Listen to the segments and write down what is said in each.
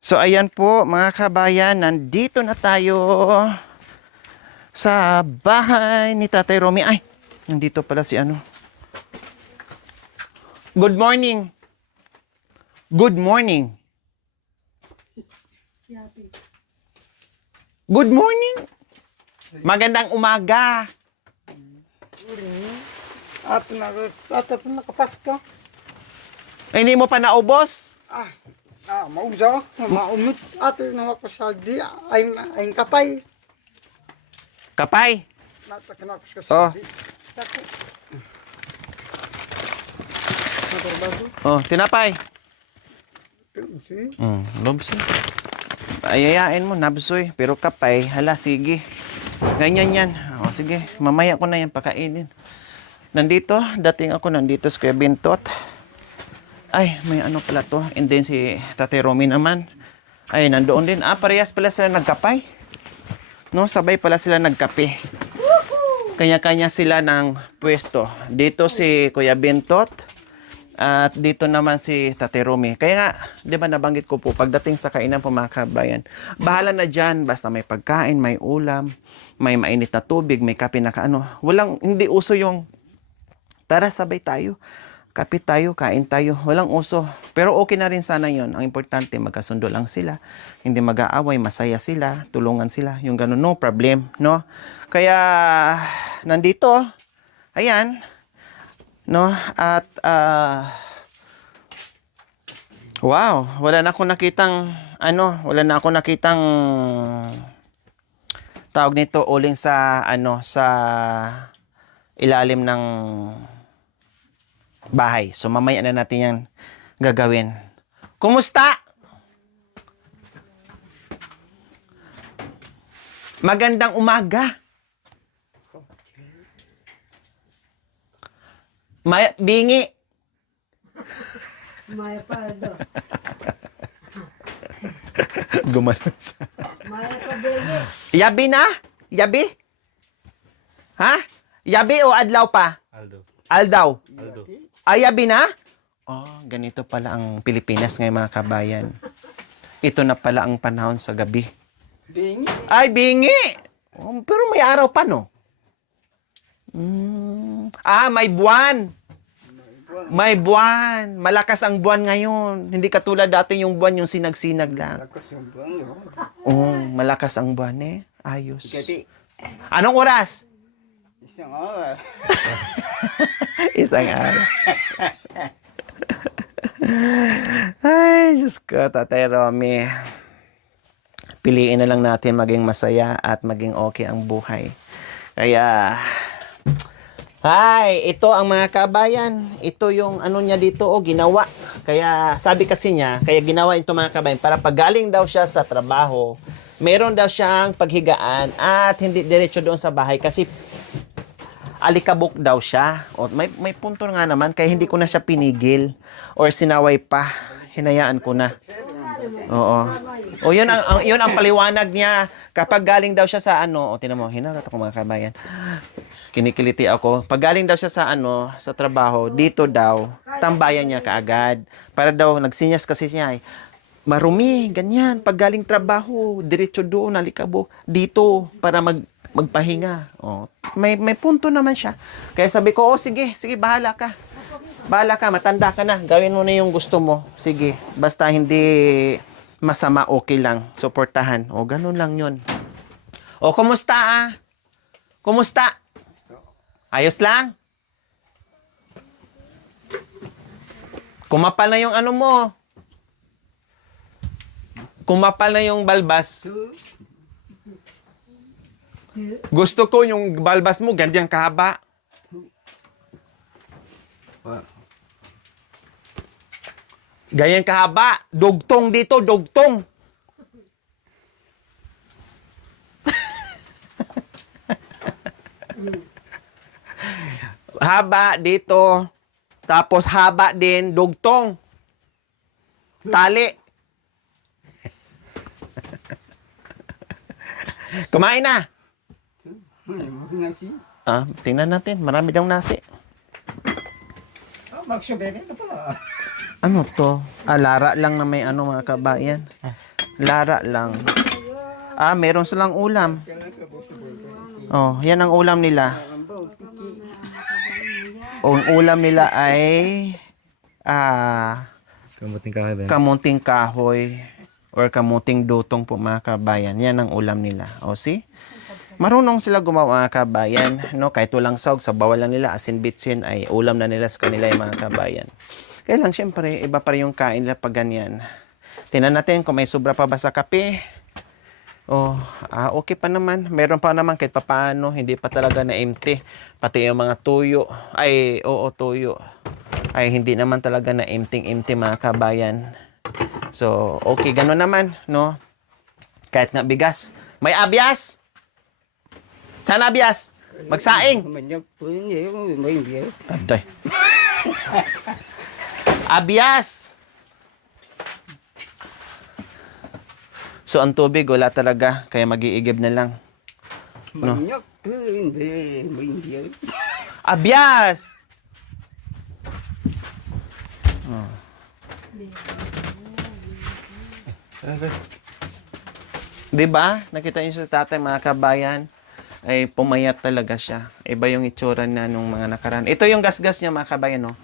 So ayan po mga kabayan, nandito na tayo sa bahay ni Tatay Romy. Ay, nandito pala si ano. Good morning. Good morning. Good morning. Magandang umaga. At nakapasok ka. Ay, hindi mo pa naubos? Mausa, maumit. At nakapasaldi, ay kapay. Kapay. Natakanapos ka Oh. saldi. Sakit. Natarbato. Oh, tinapay. Sige. Lobsi. Ayayain mo, nabsoy. Pero kapay, hala, sige. Ganyan yan. O, sige, mamaya ko na yan pakainin. Nandito, dating ako nandito sa Kuya Bintot. Ay, may ano pala to. And then si Tate Romy naman. Ay, nandoon din. Parehas pala sila nagkapay. No, sabay pala sila nagkape. Kanya-kanya sila ng pwesto. Dito si Kuya Bintot. At dito naman si Tate Romy. Kaya nga, di ba nabanggit ko po, pagdating sa kainan po mga kabayan, bahala na dyan, basta may pagkain, may ulam, may mainit na tubig, may kape na kaano. Hindi uso yung, tara sabay tayo, kape tayo, kain tayo. Walang uso. Pero okay na rin sana yon. Ang importante, magkasundo lang sila. Hindi mag-aaway, masaya sila, tulungan sila. Yung ganun, no problem, no? Kaya, nandito, ayan, no? At, wow, wala na akong nakitang, wala na akong nakitang, tawag nito, uling sa, sa ilalim ng bahay. So, mamaya na natin yan gagawin. Kumusta? Magandang umaga. Bingi. Maya Pardo. Gumanon sa... Maya Pabele. Yabi na? Yabi? Ha? Yabi o adlaw pa? Aldaw. Ay, yabi na? Oh, ganito pala ang Pilipinas ngayon mga kabayan. Ito na pala ang panahon sa gabi. Bingi. Ay, bingi! Oh, pero may araw pa, no? May buwan. May buwan. Malakas ang buwan ngayon. Hindi katulad dati yung buwan yung sinag-sinag lang. Lakas yung buwan yun. Oh, malakas ang buwan eh. Ayos. Kati, Anong oras? isang oras. Isang araw. Ay, Diyos ko, Tatay Romy. Piliin na lang natin maging masaya at maging okay ang buhay. Kaya, ito ang mga kabayan. Ito yung niya dito, ginawa. Kaya, sabi kasi niya, kaya ginawa ito mga kabayan, para pagaling daw siya sa trabaho, meron daw siyang paghigaan at hindi diretso doon sa bahay kasi alikabok daw siya. O, may punto nga naman, kaya hindi ko na siya pinigil or sinaway pa. Hinayaan ko na. Oo. O, yun ang paliwanag niya. Kapag galing daw siya sa tinan mo, hinarap ako mga kabayan. Kinikiliti ako. Pag galing daw siya sa trabaho, dito daw, tambayan niya kaagad. Para daw, nagsinyas kasi siya marumi, ganyan. Pag galing trabaho, diretso doon, alikabok. Dito, para magpahinga. Oh, may punto naman siya. Kaya sabi ko, sige, bahala ka. Bahala ka, matanda ka na. Gawin mo na yung gusto mo. Sige, basta hindi masama, okay lang. Suportahan. O, ganun lang yun. O, kumusta Kumusta? Ayos lang? Kumapal na yung mo. Kumapal na yung balbas. Gusto ko yung balbas mo, ganyan kahaba. Ganyan kahaba. Dugtong dito, dugtong. Haba dito. Tapos haba din, dugtong. Tali. Kumain na. Nasi. Tingnan natin. Marami daw nasi. Magsubinin na pala. Ano to? Lara lang na may ano mga kabayan. Lara lang. Meron silang ulam. Oh, yan ang ulam nila. Ang ulam nila ay Kamuting kahoy ba? kamuting kahoy or kamuting dutong po mga kabayan. Yan ang ulam nila. O see? Marunong sila gumawa mga kabayan. No? Kahit walang sahog, sabawan lang nila. Asin bitsin ay ulam na nila sa kanila yung mga kabayan. Kaya lang syempre, iba pa rin yung kain nila pag ganyan. Tingnan natin kung may sobra pa ba sa kape. Okay pa naman. Meron pa naman kahit papaano. Hindi pa talaga na empty. Pati yung mga tuyo. Tuyo. Ay hindi naman talaga na empty mga kabayan. So, okay, gano'n naman, no? Kahit nga bigas. May abyas! Saan abyas? Magsaing! Manyak po yun eh. May hindi. Aday. Abyas! So, ang tubig, wala talaga. Kaya mag-iigib na lang. No. Manyak po yun eh. May hindi. Abyas! Diba? Nakita niyo sa tatay mga kabayan, ay pumayat talaga siya. Iba yung itsura na nung mga nakaraan. Ito yung gasgas niya mga kabayan, no?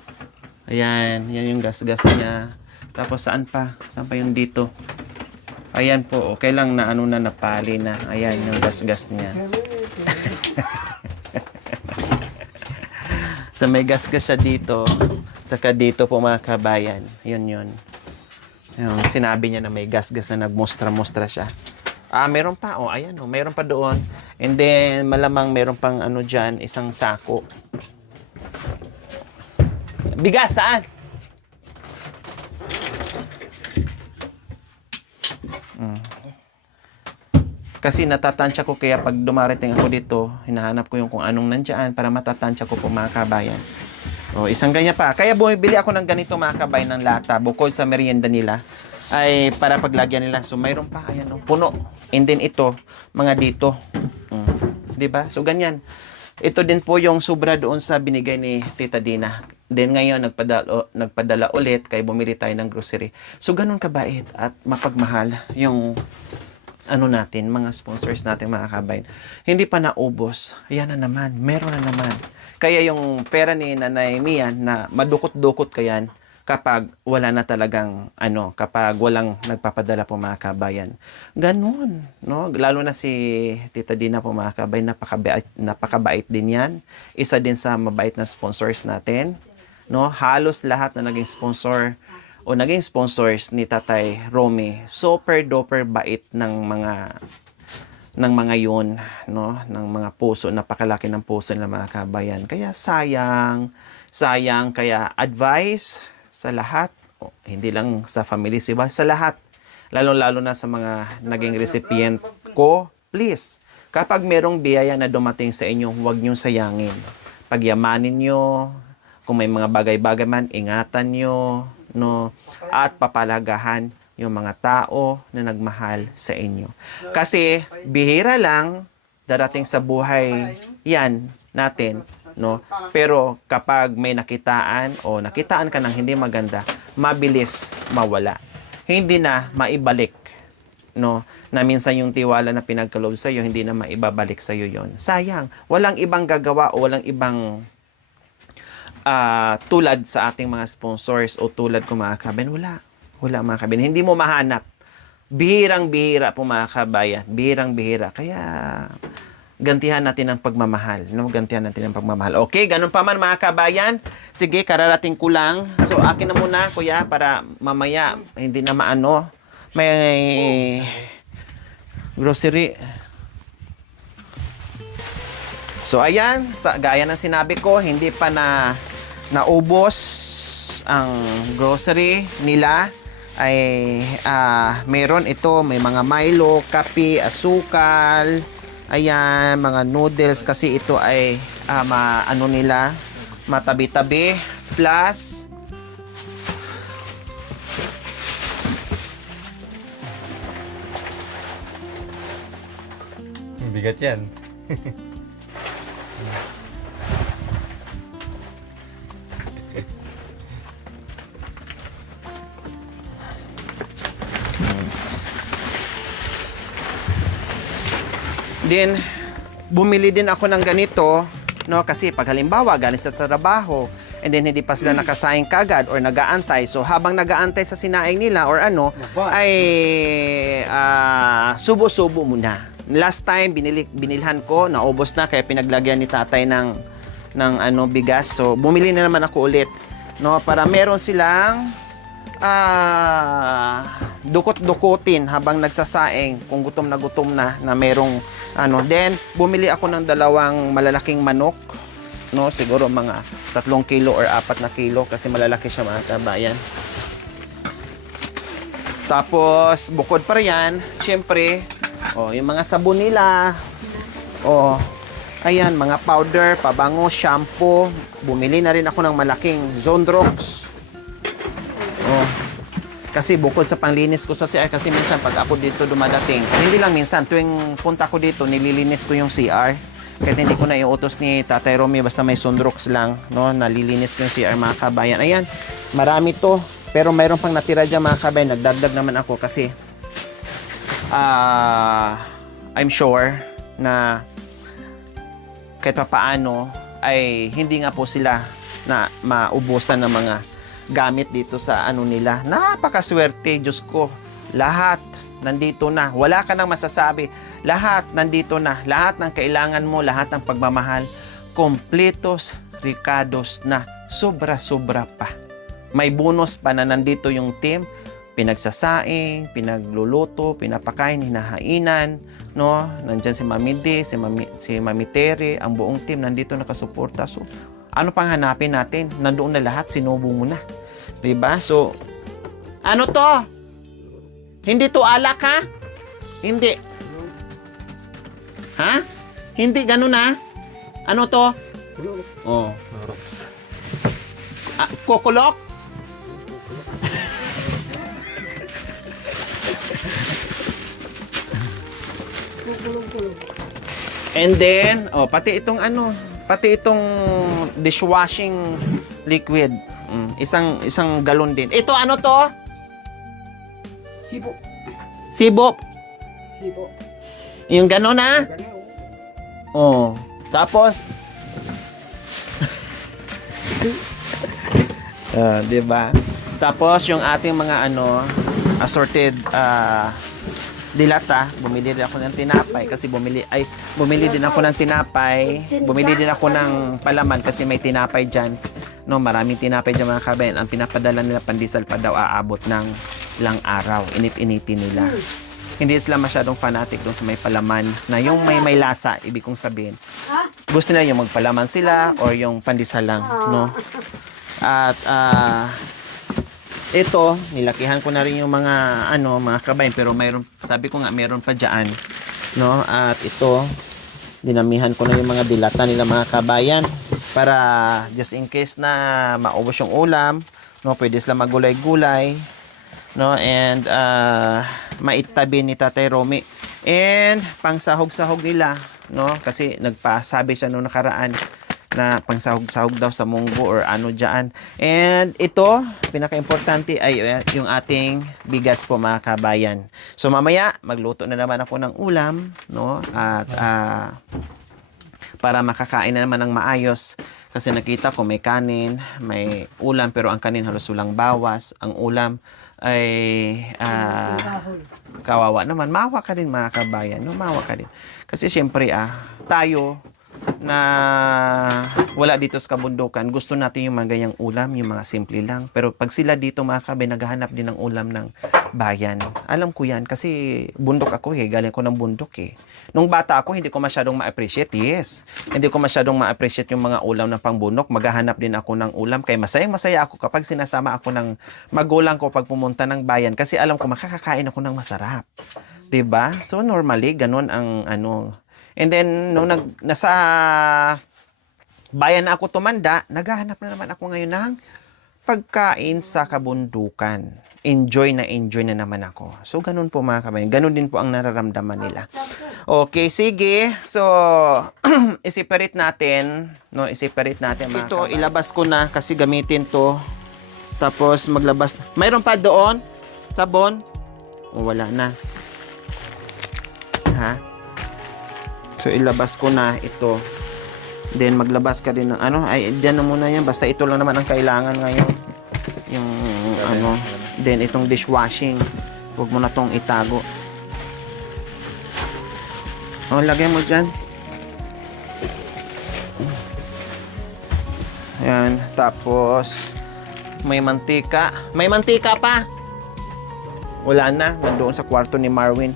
Ayan, yan yung gasgas niya. Tapos saan pa? Saan pa yung dito? Ayan po, okay lang na ano na napali na. Ayan yung gasgas niya. So may gasgas siya dito. Saka dito po mga kabayan. Yun. Yung sinabi niya na may gasgas na nagmustra-mustra siya. Meron pa. Ayan. Meron pa doon. And then, malamang meron pang ano dyan, isang sako. Bigas, saan? Kasi natatansya ko kaya pag dumarating ako dito, hinahanap ko yung kung anong nandyan para matatansya ko po mga kabayan. Isang ganyan pa. Kaya bumibili ako ng ganito mga kabayan ng lata bukod sa merienda nila ay para paglagyan nila. So mayroon pa, ayan puno. And then ito, mga dito. 'Di ba? So ganyan. Ito din po yung sobra doon sa binigay ni Tita Dina. Then ngayon nagpadala ulit kaya bumili tayo ng grocery. So ganun kabait at mapagmahal yung ano natin, mga sponsors natin mga kabayan. Hindi pa naubos. Ayan na naman. Meron na naman. Kaya yung pera ni Nanay Mian na madukot-dukot kayan kapag wala na talagang kapag walang nagpapadala po mga kabayan. Ganun, no? Lalo na si Tita Dina po mga kabayan, napakabait din yan. Isa din sa mabait na sponsors natin, no? Halos lahat na naging sponsor o naging sponsors ni Tatay Romy, super duper bait ng mga yun, no? Ng mga puso, napakalaki ng puso ng mga kabayan. Kaya sayang, kaya advice sa lahat, hindi lang sa family, sa lahat, lalo na sa mga naging recipient ko, please, kapag merong biyaya na dumating sa inyo, huwag niyong sayangin. Pagyamanin niyo, kung may mga bagay-bagay man, ingatan niyo, no? At papalagahan yung mga tao na nagmahal sa inyo. Kasi bihira lang darating sa buhay yan natin, no? Pero kapag may nakitaan o nakitaan ka ng hindi maganda, mabilis mawala. Hindi na maibalik, no? Na minsan yung tiwala na pinagkaloob sa iyo, hindi na maibabalik sa iyo yon. Sayang, walang ibang gagawa o walang ibang tulad sa ating mga sponsors o tulad ko mga kabayan, wala mga kabayan. Hindi mo mahanap. Bihirang-bihira po mga kabayan. Bihirang-bihira. Kaya gantihan natin ang pagmamahal. No? Gantihan natin ang pagmamahal. Okay, ganun pa man mga kabayan. Sige, kararating ko lang. So, akin na muna, kuya, para mamaya hindi na maano. May grocery. So, ayan. Gaya ng sinabi ko, hindi pa naubos ang grocery nila ay meron ito, may mga Milo, kape, asukal, ayan, mga noodles kasi ito ay nila matabi-tabi plus Bigat yan. Then, bumili din ako ng ganito, no? Kasi pag halimbawa, galing sa trabaho, and then hindi pa sila nakasayang kagad or nagaantay. So, habang nagaantay sa sinaing nila or ano, ay subo-subo muna. Last time, binilhan ko, naubos na, kaya pinaglagyan ni tatay ng bigas. So, bumili na naman ako ulit, no? Para meron silang dukot-dukutin habang nagsasaing kung gutom na merong ano. Then bumili ako ng 2 malalaking manok, no, siguro mga 3 kilo or 4 na kilo kasi malalaki siya mga kabayan. Tapos bukod pa riyan, syempre, yung mga sabon nila, ayan, mga powder, pabango, shampoo. Bumili na rin ako ng malaking Zondrox. Kasi bukod sa panglinis ko sa CR, kasi minsan pag ako dito dumadating, hindi lang minsan, tuwing punta ko dito, nililinis ko yung CR. Kahit hindi ko na iutos ni Tatay Romy, basta may Zondrox lang, no, nalilinis ko yung CR mga kabayan. Ayan, marami to. Pero mayroon pang natira dyan mga kabayan, nagdagdag naman ako kasi I'm sure na kahit papaano ay hindi nga po sila na maubusan ng mga gamit dito sa ano nila. Napakaswerte, Diyos ko. Lahat nandito na. Wala ka nang masasabi. Lahat nandito na. Lahat ng kailangan mo, lahat ng pagmamahal, kompletos, ricados na. Sobra-sobra pa. May bonus pa na nandito yung team. Pinagsasaing, pinagluluto, pinapakain, hinahainan, no? Nandyan si Mami D, si Mami Terry, ang buong team nandito nakasuporta. So, ano pang hanapin natin? Nandoon na lahat, sinubo mo na. Diba? So, ano to? Hindi to alak, ha? Hindi. Ha? Hindi, ganun, ha? Ano to? Oh. Kokolok? And then, pati itong dishwashing liquid. Isang galon din. Ito ano to? Sibo. Sibo. Sibo. Yung gano'n na? Tapos di ba? Tapos yung ating mga assorted dilata, bumili din ako ng tinapay kasi bumili din ako ng tinapay, bumili din ako ng palaman kasi may tinapay diyan. No, maraming tinapay diyan mga kabayan. Ang pinapadala nila pandesal pa daw aabot ng ilang araw. Init-initin nila. Hindi sila masyadong fanatic doon sa may palaman na yung may lasa, ibig kong sabihin. Gusto nila yung magpalaman sila or yung pandesal lang, no? At ito, nilakihan ko na rin yung mga mga kabayan, pero mayroon, sabi ko nga mayroon pa diyan, no? At ito, dinamihan ko na yung mga dilata nila mga kabayan para just in case na maubos yung ulam, no, pwede sila magulay-gulay, no, and maitabi ni Tatay Romy. And pang sahog-sahog nila, no, kasi nagpasabi siya noong nakaraan na pangsahog-sahog daw sa munggo or ano dyan. And ito, pinaka-importante ay yung ating bigas po mga kabayan. So mamaya, magluto na naman ako ng ulam, no? At para makakain na naman ng maayos. Kasi nakita ko may kanin, may ulam, pero ang kanin halos walang bawas. Ang ulam ay kawawa naman. Mawa ka din mga kabayan, no? Mawa ka din. Kasi syempre tayo na wala dito sa kabundukan, gusto natin yung mga ganyang ulam, yung mga simple lang. Pero pag sila dito mga kabe, naghahanap din ng ulam ng bayan. Alam ko yan kasi bundok ako galing ko ng bundok Nung bata ako, hindi ko masyadong ma-appreciate. Yes, hindi ko masyadong ma-appreciate yung mga ulam ng pangbundok. Maghahanap din ako ng ulam. Kaya masayang-masaya ako kapag sinasama ako ng magulang ko pag pumunta ng bayan kasi alam ko makakakain ako ng masarap. 'Di ba? So normally ganun ang And then, nung nasa bayan na ako tumanda, naghahanap na naman ako ngayon ng pagkain sa kabundukan. Enjoy na naman ako. So, ganun po mga kabayan. Ganun din po ang nararamdaman nila. Okay, sige. So, i-separate natin. No, i-separate natin mga kabayan. Ito, ilabas ko na kasi gamitin to. Tapos, maglabas. Mayroon pa doon? Sabon? O, wala na. Ha? So, ilabas ko na ito. Then, maglabas ka din ng ano. Ay, dyan na muna yan. Basta ito lang naman ang kailangan ngayon. Yung ano. Then, itong dishwashing. Huwag mo na tong itago. O, lagay mo dyan. Ayan. Tapos, may mantika. May mantika pa. Wala na. Nandoon sa kwarto ni Marwin.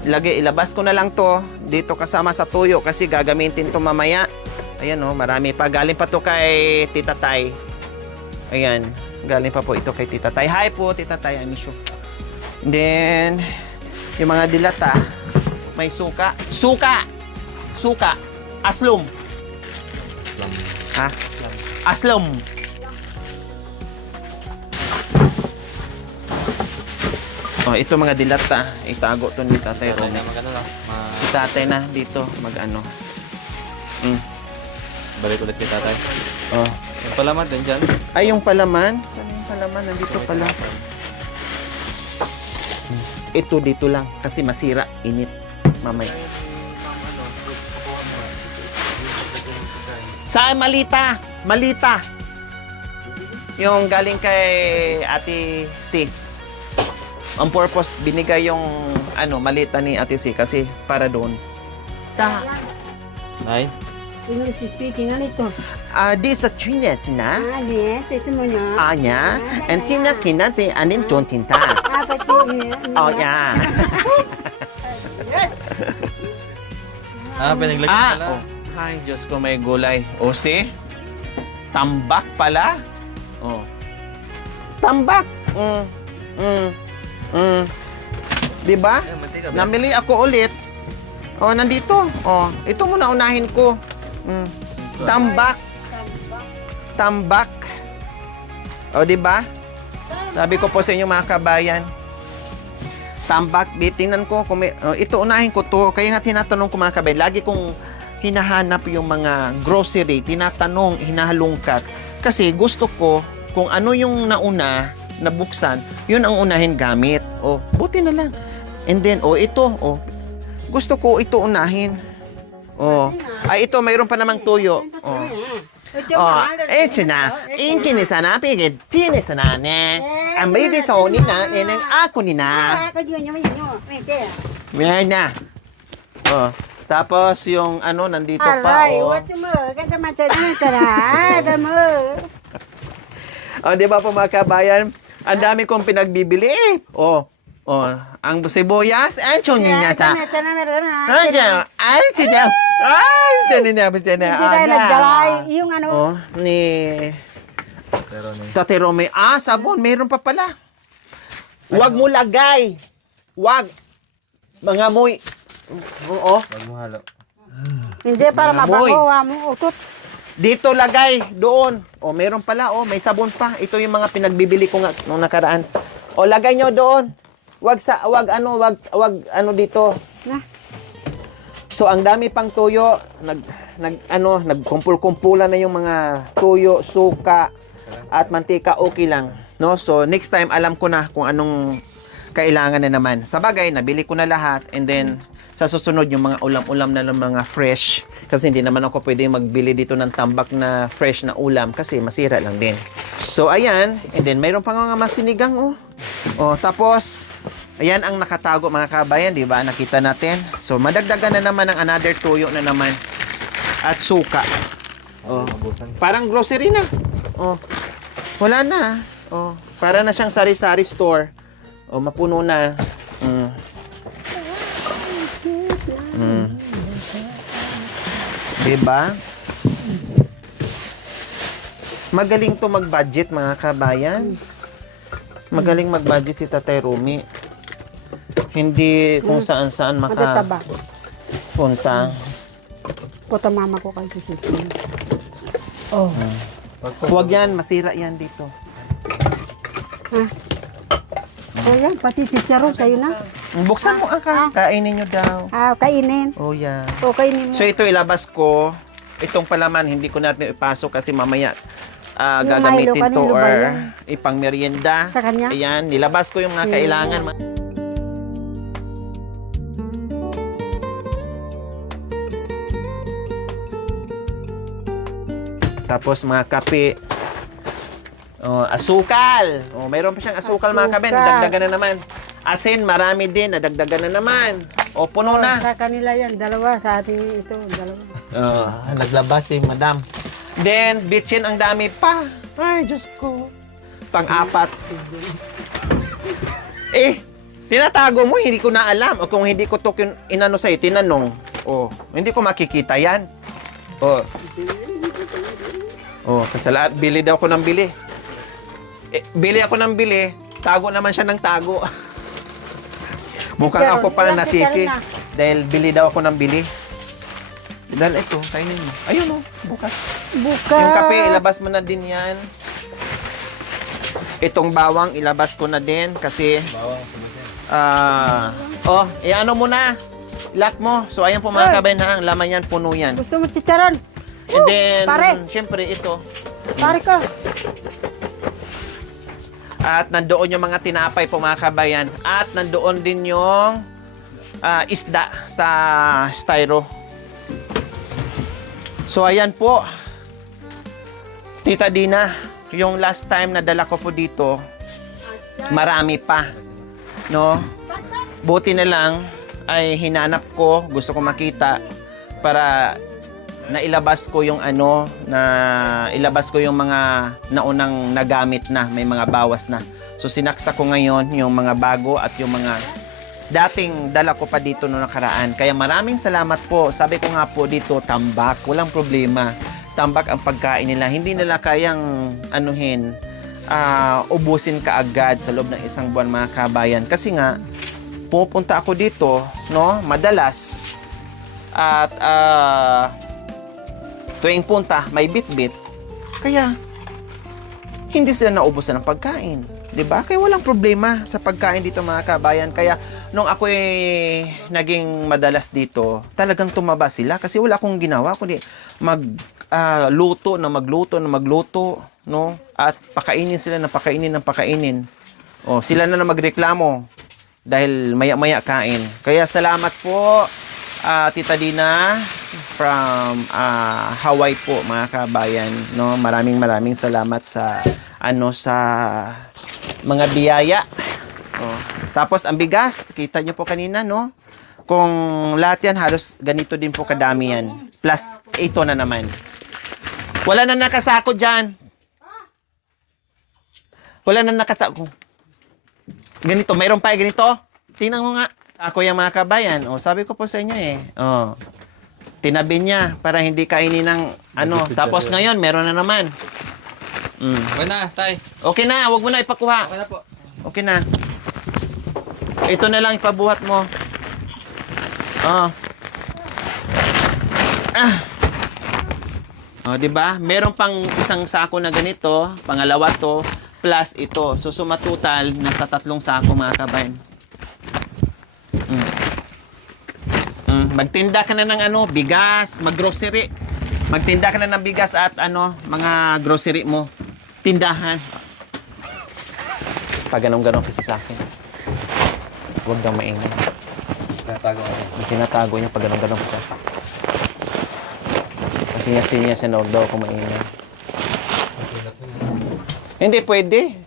Ilabas ko na lang to dito kasama sa tuyo kasi gagamitin to mamaya. Ayan oh, marami pa. Galing pa to kay Tita Tay. Ayan. Galing pa po ito kay Tita Tay. Hi po, Tita Tay. I miss you. Then, yung mga dilata. May suka. Suka! Suka. Aslum. Ha? Aslum. Oh, ito mga dilata. Itago to ni Tatay Ron. Si Tatay na dito mag-ano. Balik ulit kay tatay. Oh. Yung palaman din dyan. Ay, yung palaman. Saan yung palaman? Nandito pala. Ito dito lang. Kasi masira. Init. Mamaya. Saan? Malita. Malita. Yung galing kay Ate C. Ang purpose, binigay yung ano, malita ni Ate C kasi para doon. Ta. Nay? English speaking, ano ito? This is Trinidad na. 네, ito mo niya. Anya. And tina kinati anin jontinta. Pati Oh, yeah. Pinaglagay pala. Oh. Ay, Diyos ko, may gulay. O, see? Tambak pala. Oh. Tambak. Diba? Namili ako ulit. Oh, nandito. Oh, ito muna unahin ko. Tambak. Tambak. O, diba? Sabi ko po sa inyo mga kabayan. Tambak. Tingnan ko. Kung may, ito unahin ko to. Kaya nga tinatanong ko mga kabayan. Lagi kong hinahanap yung mga grocery. Tinatanong, hinahalungkat. Kasi gusto ko kung ano yung nauna nabuksan, yun ang unahin gamit. O, buti na lang. And then, ito. Gusto ko ito unahin. Ay, ito, mayroon pa namang tuyo. Eto na. Inkin sana, pigit. Tinis na ne. Ang may diso ni na, neneng ako ni na. May na. Tapos, yung ano, nandito pa. Di ba po mga kabayan? Ang dami kong pinagbibili. Ang sibuyas, ancho niya ta. Yung ano. Ni Tate Rome. Sabon, mayroon pa pala. Huwag mo lagay. Huwag. Mga moy. Wag mo halo. Hindi para mabaho mo utot. Dito lagay, doon. Meron pala, may sabon pa. Ito yung mga pinagbibili ko nga nung nakaraan. Lagay nyo doon. Wag ano dito. So ang dami pang tuyo, nagkumpul-kumpulan na yung mga tuyo, suka at mantika, okay lang, no? So next time alam ko na kung anong kailangan na naman. Sa bagay, nabili ko na lahat and then sa susunod yung mga ulam-ulam na ng mga fresh kasi hindi naman ako pwede magbili dito ng tambak na fresh na ulam kasi masira lang din. So ayan, and then mayroon pa mga masinigang tapos ayan ang nakatago mga kabayan, di ba? Nakita natin. So madagdagan na naman ng another tuyo na naman at suka. Parang grocery na. Wala na. Para na siyang sari-sari store. Mapuno na. Diba? Magaling to mag-budget mga kabayan. Magaling mag-budget si Tatay Rumi. Hindi kung saan-saan punta. Puta mama ko kay Susi. Huwag yan, masira yan dito. Yan, pati chicharo sa'yo na. Buksan mo ang kainin nyo daw. Kainin. Yan. Kainin mo. So ito ilabas ko. Itong palaman, hindi ko natin ipasok kasi mamaya gagamitin Milo, to kanino ba or yan? ipang merienda. Sa kanya? Ayan, nilabas ko yung mga kailangan. Tapos mga kape. Oh, asukal. Oh, mayroon pa siyang asukal mga kaben. Asukal. Dagdagan na naman. Asin, marami din. Nadagdagan na naman. O, puno na. Sa kanila yan, dalawa. Sa atin ito, dalawa. Naglabas si madam. Then, bitchin ang dami pa. Ay, Diyos ko. Pang-apat. Tinatago mo, hindi ko na alam. O kung hindi ko to inano sa'yo, tinanong. O, hindi ko makikita yan. Kasalaat, bili daw ako ng bili. Bili ako ng bili, tago naman siya ng tago. Mukhang ako pa Ilan nasisi. chicharon na? Dahil bili daw ako ng bili. Dahil ito, kainin mo. Ayun o, bukas. Buka. Yung kape, ilabas mo na din yan. Itong bawang, ilabas ko na din kasi... ano mo na. Lock mo. So, ayan po mga kabayan ha, ang laman yan, puno yan. Gusto mo chicharon? And then, pare. syempre ito. Pare ko. At nandoon yung mga tinapay po mga kabayan. At nandoon din yung isda sa styro. So, ayan po. Tita Dina, yung last time na dala ko po dito, marami pa. No? Buti na lang ay hinanap ko, gusto ko makita para nailabas ko yung ilabas ko yung mga naunang nagamit na, may mga bawas na. So sinaksa ko ngayon yung mga bago at yung mga dating dala ko pa dito noong nakaraan. Kaya maraming salamat po. Sabi ko nga po dito, tambak, walang problema. Tambak ang pagkain nila. Hindi nila kayang ubusin kaagad sa loob ng isang buwan mga kabayan. Kasi nga, pupunta ako dito, no, madalas. At tuwing punta, may bit-bit. Kaya, hindi sila naubusan ng pagkain. 'Di ba? Kaya walang problema sa pagkain dito mga kabayan. Kaya, nung ako naging madalas dito, talagang tumaba sila. Kasi wala akong ginawa, kundi magluto, no? At pakainin sila ng pakainin. O, sila na magreklamo dahil maya-maya kain. Kaya salamat po, Tita Dina from Hawaii po mga kabayan, no? Maraming salamat sa sa mga biyaya. Tapos ang bigas, kita nyo po kanina, no? Kung lahat yan, halos ganito din po kadami yan. Plus, ito na naman. Wala na nakasako dyan. Wala na nakasako. Ganito, mayroon pa ganito. Tingnan mo nga. Ako yung mga kabayan. Sabi ko po sa inyo tinabi niya para hindi kainin ng Tapos ngayon, meron na naman. Okay na, tay. Okay na, wag mo na ipakuha. Okay na po. Okay na. Ito na lang ipabuhat mo. Di ba? Meron pang isang sako na ganito, pangalawa to, plus ito. So sumatotal nasa 3 sako mga kabayan. Magtinda ka na ng bigas, maggrocery. Magtinda ka na ng bigas at mga grocery mo. Tindahan. Pag ganun-ganun kasi sa akin. Huwag kang maingay. Tinatago ako. Tinatago niya pag ganun-ganun siya. Kasi niya siya na huwag daw ako maingay. Hindi pwede.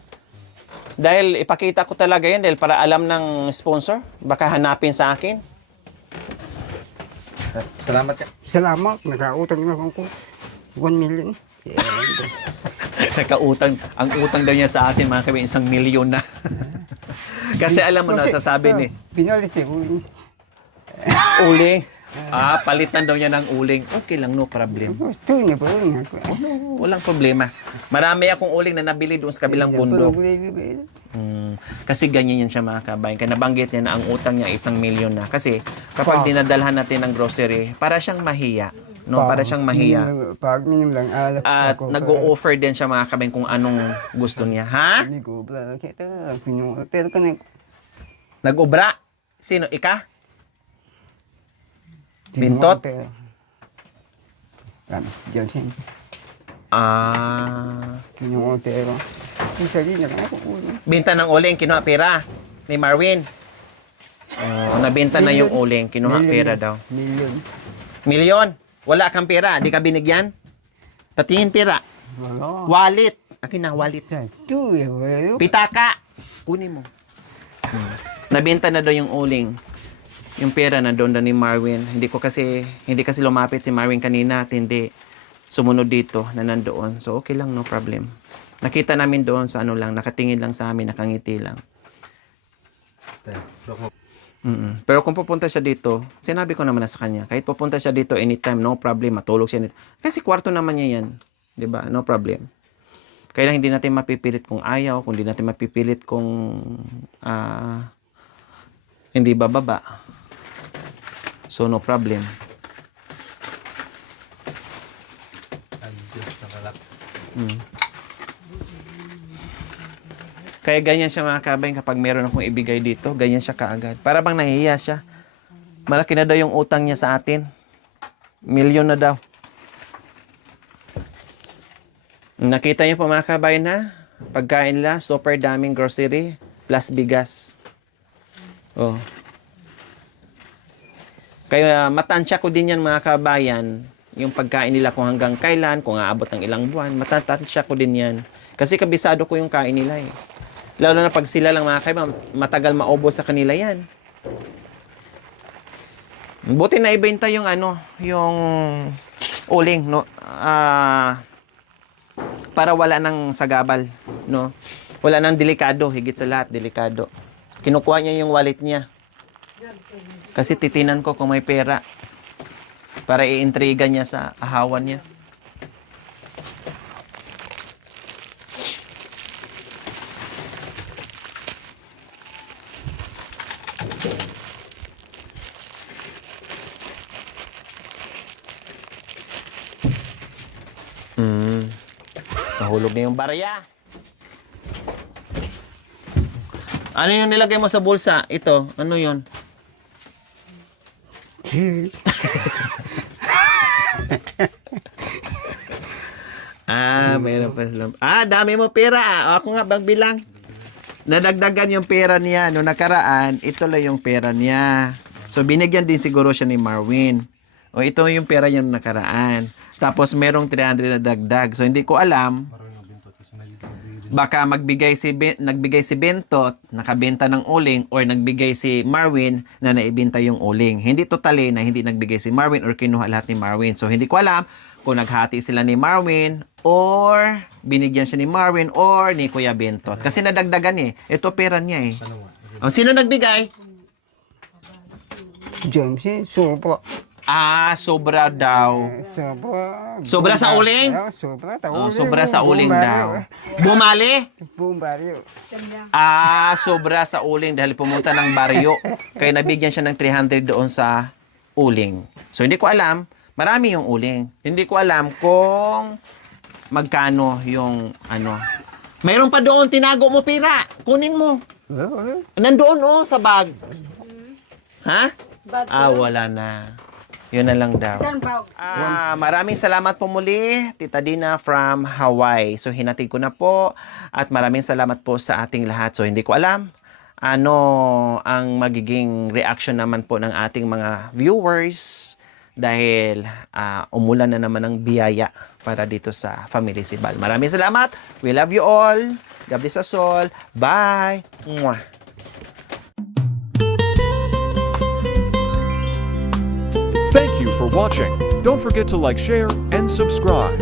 Dahil ipakita ko talaga yan dahil para alam ng sponsor. Baka hanapin sa akin. Salamat ka. Salamat. Nakautang na ako 1 million. Nakautang. Ang utang daw niya sa atin, mga kami, 1 milyon na. Kasi alam mo na, sasabi ni. Pinalit eh. Uling. Uling. Palitan daw niya ng uling. Okay lang, no problem. Gusto niya po rin ako. Walang problema. Marami akong uling na nabili doon sa kabilang bundok. Kasi ganyan yan siya mga kabayan. Kaya nabanggit niya na ang utang niya 1 milyon na. Kasi kapag dinadalhan natin ng grocery, para siyang mahiya. No? Para siyang mahiya. Pag minom lang, alap At nag-o-offer din siya mga kabayan kung anong gusto niya. Ha? Hindi ko pala. Pero ka na. Nag-obra? Sino? Ika? Bintot? Johnson. Kinuha pero. Yung sarili na ako. Binta ng uling, kinuha pera ni Marwin. Nabenta na yung uling, kinuha pera daw. Million. Milyon? Wala kang pera, di ka binigyan? Patingin pera. Wala. Wallet. Akin na, wallet. Satu ya, wala. Pitaka. Kunin mo. Nabenta na daw yung uling. Yung pera na doon ni Marwin. Hindi kasi lumapit si Marwin kanina at hindi sumunod dito na nandoon. So okay lang, no problem. Nakita namin doon sa ano lang, nakatingin lang sa amin, nakangiti lang. Pero kung pupunta siya dito, sinabi ko naman na sa kanya, kahit pupunta siya dito anytime, no problem, matulog siya dito. Kasi kwarto naman niya yan. 'Di ba? No problem. Kaya hindi natin mapipilit kung ayaw, kung hindi natin mapipilit kung hindi bababa. So, no problem. Kaya ganyan siya mga kabayan kapag meron akong ibigay dito, ganyan siya kaagad. Para bang nahihiya siya. Malaki na daw yung utang niya sa atin. Milyon na daw. Nakita niyo po mga kabayan na pagkain nila, super daming grocery plus bigas. Oh. Kaya matansya ko din yan mga kabayan, yung pagkain nila kung hanggang kailan, kung aabot ng ilang buwan, matatansya ko din yan. Kasi kabisado ko yung kain nila eh. Lalo na pag sila lang mga kabayan, matagal maubos sa kanila yan. Buti na ibenta yung yung uling, no? Para wala nang sagabal, no? Wala nang delikado, higit sa lahat, delikado. Kinukuha niya yung wallet niya. Kasi titinan ko kung may pera. Para i-intriga niya sa ahawan niya. Nahulog na yung barya. Ano yung nilagay mo sa bulsa? Ito, ano yun? Mayroon pa sila. Dami mo pera. Ako nga magbilang. Nadagdagan yung pera niya. Noong nakaraan, ito lang yung pera niya. So, binigyan din siguro siya ni Marwin. O, ito yung pera niya noong nakaraan. Tapos, merong 300 na dagdag. So, hindi ko alam. Baka nagbigay si Bentot, nakabenta ng uling, or nagbigay si Marwin na naibenta yung uling. Hindi totally na hindi nagbigay si Marwin or kinuha lahat ni Marwin. So, hindi ko alam kung naghati sila ni Marwin or binigyan siya ni Marwin or ni Kuya Bentot. Kasi nadagdagan eh. Ito pera niya eh. O, sino nagbigay? James, sobra. Sobra daw. Sobra. Sobra sa uling? Sobra. Sobra sa uling daw. Bumali? Bumbaryo. Sobra sa uling dahil pumunta ng baryo. Kaya nabigyan siya ng 300 doon sa uling. So, hindi ko alam. Marami yung uling. Hindi ko alam kung magkano yung Mayroon pa doon, tinago mo pira. Kunin mo. Nandoon sa bag. Ha? Wala na. Yun na lang daw. Maraming salamat po muli, Tita Dina from Hawaii. So, hinatid ko na po. At maraming salamat po sa ating lahat. So, hindi ko alam ano ang magiging reaction naman po ng ating mga viewers dahil umulan na naman ng biyaya para dito sa Family Sibal. Maraming salamat. We love you all. God bless us all. Bye. Mwah. Thank you for watching. Don't forget to like, share, and subscribe.